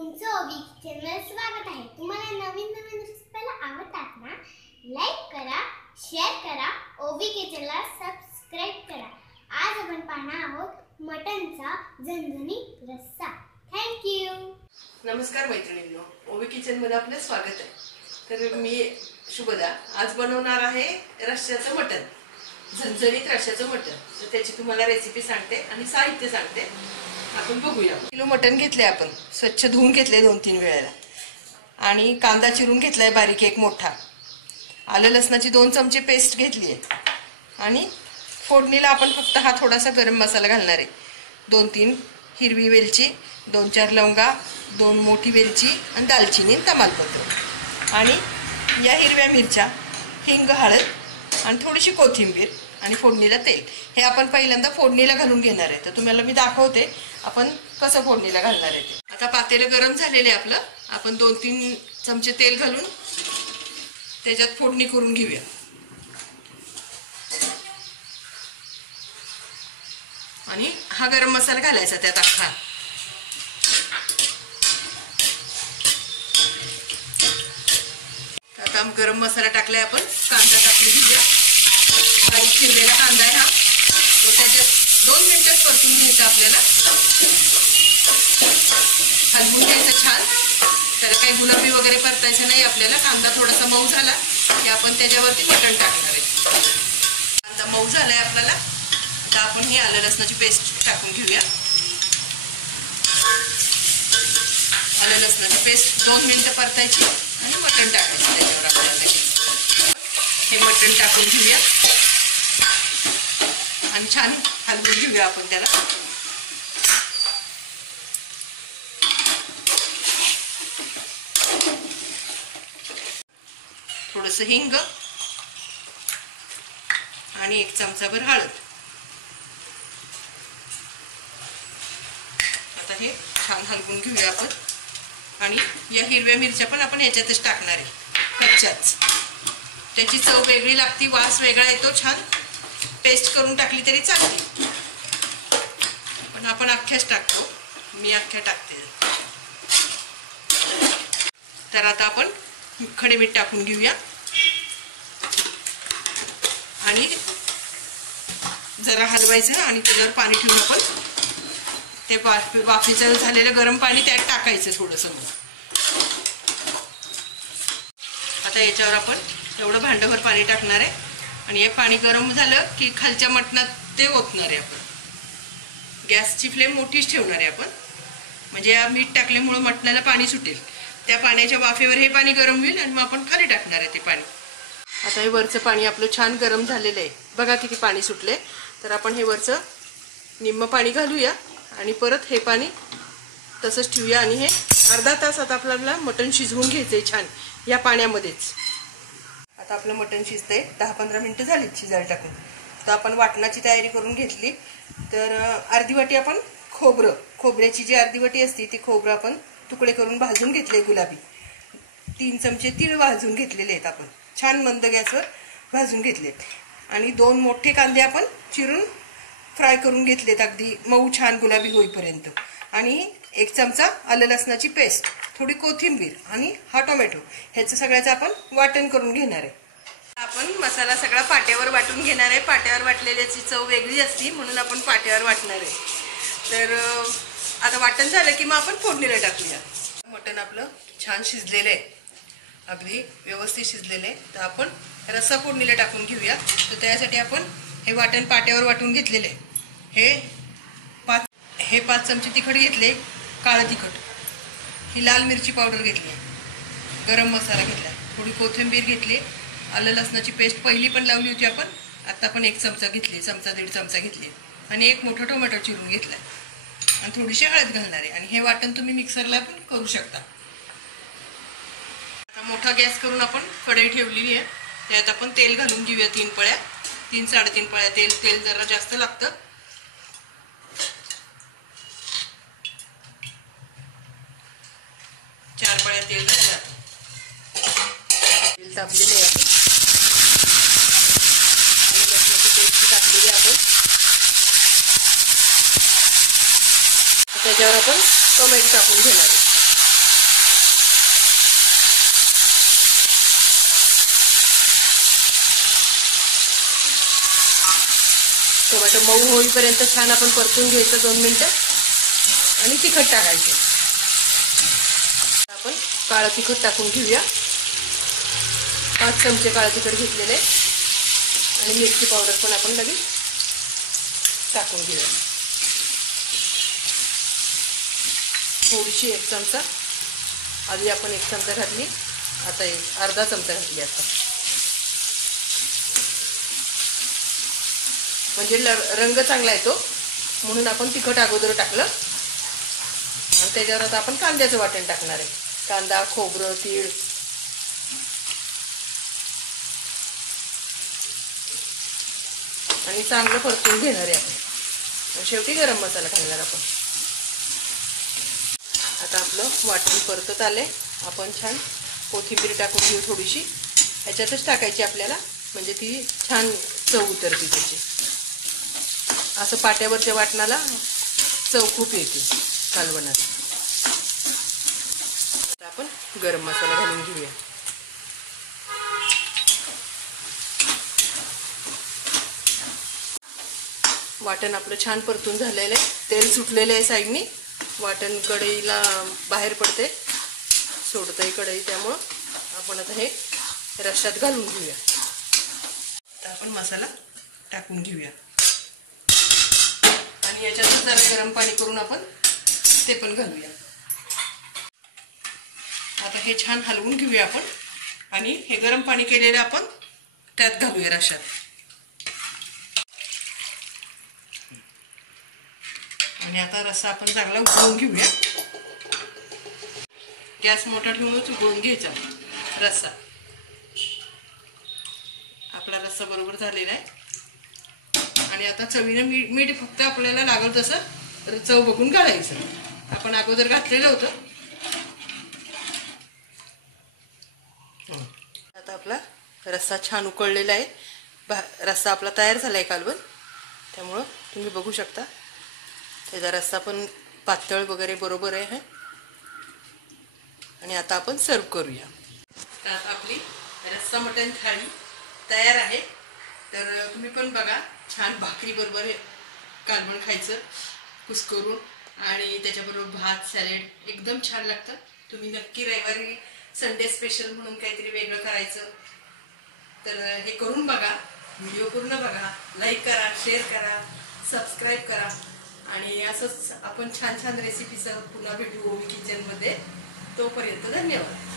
तुमचं ओवी किचनमध्ये स्वागत आहे। तुम्हाला नवीन रेसिपीला आवडतात ना? लाईक करा, शेअर करा, ओवी किचनला सबस्क्राइब करा। आज आपण पाहणार आहोत मटनचा झणझणीत रस्सा। Thank you. नमस्कार मैत्रिणींनो, ओवी किचनमध्ये आपले स्वागत आहे। तर मी शुभदा आज बनवणार आहे रश्श्याचं मटण, झणझणीत रश्श्याचं मटण। तर त्याची तुम्हाला रेसिपी सांगते आणि साहित्य सांगते, आपण बघूया। किलो मटण घेतले, आपण स्वच्छ धुवून घेतले 2-3 वेळेला, आणि कांदा चिरून घेतलाय बारीक एक मोठा, आलं लसणाची 2 चमचे पेस्ट घेतली आहे, आणि फोडणीला आपण फक्त हा थोडासा गरम मसाला घालणार आहे। 2-3 हिरवी वेलची, 2-4 लवंगा, 2 मोठी वेलची आणि दालचिनी तमालपत्र, आणि या हिरव्या मिरच्या, हिंग, हळद आणि थोडीशी कोथिंबीर, आणि फोडणीला तेल। हे आपण पहिल्यांदा फोडणीला घालून घेणार आहे। तर तुम्हाला मी दाखवते आपण कसं फोडणीला घालणार आहे ते। आता पातेलं गरम झालेले आपलं, आपण 2-3 चमचे तेल घालून त्याच्यात फोडणी करून घेऊया। आणि हा गरम मसाला घालायचा त्यात अख्खा। आता गरम मसाला टाकलाय, आपण कांदा टाकून घेऊया। बारीक चिरलेला कांदा आहे हा, तो त्याच्यात 2 मिनिटं परतून घ्यायचा आपल्याला, हलवून घ्यायचा छान। त्याला काही गुलाबी वगैरे परतायचं नाही आपल्याला। कांदा थोडासा मऊ झाला की आपण त्याच्यावरती मटण टाकणार आहे। कांदा मऊ झालाय आपल्याला, आता आपण ही आलं लसणाची पेस्ट टाकून घेऊया। आलं लसणाची पेस्ट 2 मिनिटं परतायची आणि मटण टाकायचं त्याच्यावर आपल्याला। हे मटण टाकून घेऊया आणि छान हलवून घेऊया आपण त्याला। थोडंसं हिंग आणि 1 चमचाभर हळद। आता हे छान हलवून घेऊया आपण, आणि या हिरव्या मिरच्या पण आपण ह्याच्यातच टाकणार आहे कच्च्याच। त्याची चव वेगळी लागते, वास वेगळा येतो छान। पेस्ट करून टाकली तरी चालते, पण आपण अख्ख्याच टाकतो, मी अख्ख्या टाकते। तर आता आपण खडे मीठ टाकून घेऊया, आणि जरा हलवायचं, आणि त्याच्यावर पाणी ठेवून आपण ते वाफेचं झालेलं गरम पाणी त्यात टाकायचं थोडंसं। आता याच्यावर आपण एवढं भांडभर पाणी टाकणार आहे, आणि हे पाणी गरम झालं की खालच्या मटणात ते ओतणार आहे आपण। गॅसची फ्लेम मोठीच ठेवणार आहे आपण, म्हणजे या मीठ टाकल्यामुळे मटणाला पाणी सुटेल। त्या पाण्याच्या वाफेवर हे पाणी गरम होईल, आणि मग आपण खाली टाकणार आहे ते पाणी। आता हे वरचं पाणी आपलं छान गरम झालेलं आहे, बघा किती पाणी सुटले। तर आपण हे वरचं निम्म पाणी घालूया, आणि परत हे पाणी तसंच ठेवूया, आणि हे अर्धा तासात आपल्याला मटण शिजवून घ्यायचंय छान या पाण्यामध्येच। आता आपलं मटण शिजतंय, 10-15 मिनिटं झालीत शिजायला टाकून। तर आपण वाटणाची तयारी करून घेतली। तर अर्धी वाटी आपण खोबऱ्याची जी अर्धी वाटी असते ती खोबरं आपण तुकडे करून भाजून घेतले गुलाबी। 3 चमचे तीळ भाजून घेतलेले आहेत आपण, छान मंद गॅसवर भाजून घेतलेत, आणि 2 मोठे कांदे आपण चिरून फ्राय करून घेतलेत अगदी मऊ छान गुलाबी होईपर्यंत, आणि 1 चमचा आलं लसणाची पेस्ट, थोडी कोथिंबीर, आणि हा टोमॅटो, ह्याचं सगळ्याचं आपण वाटण करून घेणार आहे। आपण मसाला सगळा पाट्यावर वाटून घेणार आहे। पाट्यावर वाटलेल्याची चव वेगळी असते, म्हणून आपण पाट्यावर वाटणार आहे। तर आता वाटण झालं की मग आपण फोडणीला टाकूया। मटण आपलं छान शिजलेलं आहे, अगदी व्यवस्थित शिजलेलं आहे। तर आपण रस्सा फोडणीला टाकून घेऊया। तर त्यासाठी आपण हे वाटण पाट्यावर वाटून घेतलेलं आहे। हे 5 चमचे तिखट घेतले, काळं तिखट, ही लाल मिरची पावडर घेतली, गरम मसाला घेतला, थोडी कोथिंबीर घेतली, आलं लसणाची पेस्ट पहिली पण लावली होती आपण, आता पण 1 चमचा घेतली, चमचा 1.5 चमचा घेतली, आणि 1 मोठा टोमॅटो चिरून घेतला, आणि थोडीशी हळद घालणार आहे। आणि हे वाटण तुम्ही मिक्सरला पण करू शकता। आता मोठा गॅस करून आपण कढई ठेवलेली आहे, त्यात आपण तेल घालून घेऊया 3-3.5 पळ्या तेल जरा जास्त लागतं। 4 पळ्या तेल घातलं, तेल तापलेलं आहे, आपण पेस्ट टाकलेली आपण। त्याच्यावर आपण टोमॅटो टाकून घेणार आहे। टोमॅटो मऊ होईपर्यंत छान आपण परतून घ्यायचं 2 मिनिटं आणि तिखट टाकायचं. आपण काळं तिखट टाकून घेऊया. 5 चमचे काळं तिखट घेतलेले आणि मिरची पावडर पण आपण लगेच टाकून घेऊया. थोडीशी 1 चमचा, आधी आपण 1 चमचा घातली, आता अर्धा चमचा घातली. आता म्हणजे रंग चांगला येतो म्हणून आपण तिखट अगोदर टाकलं. आणि त्याच्यावर आता आपण कांद्याचं वाटण टाकणार आहे. कांदा, खोबरं, तीळ आणि चांगलं परतून घेणार आहे आपण. आणि शेवटी गरम मसाला घालणार आपण. आता आपलं वाटण परतत आले. आपण छान कोथिंबीर टाकून घेऊ थोडीशी. ह्याच्यातच टाकायची आपल्याला, म्हणजे ती छान चव उतरते त्याची. असं पाट्यावरच्या वाटणाला चव खूप येते कालवणात. आपण गरम मसाला घालून घेऊया. वाटण आपलं छान परतून झालेलं आहे. तेल सुटलेलं आहे साईडनी. वाटण कढईला बाहेर पडते, सोडतंय कढई. त्यामुळं आपण आता हे रश्श्यात घालून घेऊया. आता आपण मसाला टाकून घेऊया आणि याच्यात जरा गरम पाणी करून आपण ते पण घालूया. आता हे छान हलवून घेऊया आपण आणि हे गरम पाणी केलेलं आपण त्यात घालूया रश्श्यात. आणि आता रस्सा आपण चांगला उकळून घेऊया. गॅस मोठा ठेवूनच उकळून घ्यायचा रस्सा. आपला रस्सा बरोबर झालेला आहे. आणि आता चवीनं मीठ फक्त आपल्याला लागल तसं चव बघून घालायचं. आपण अगोदर घातलेलं होतं. आता आपला रस्सा छान उकळलेला आहे. रस्सा आपला तयार झाला आहे कालवण. त्यामुळं तुम्ही बघू शकता त्याचा रस्सा पण पातळ वगैरे बरोबर आहे. आणि आता आपण सर्व करूया. तर आता आपली रस्सा मटण थाळी तयार आहे. तर तुम्ही पण बघा, छान भाकरी बरोबर कालवण खायचं कुस्करून आणि त्याच्याबरोबर भात, सॅलेड एकदम छान लागतं. तुम्ही नक्की रविवारी संडे स्पेशल म्हणून काहीतरी वेगळं करायचं तर हे करून बघा. व्हिडिओ पूर्ण बघा, लाईक करा, शेअर करा, सबस्क्राईब करा. आणि असंच आपण छान छान रेसिपीसह पुन्हा भेटू ओवी किचनमध्ये. तोपर्यंत धन्यवाद.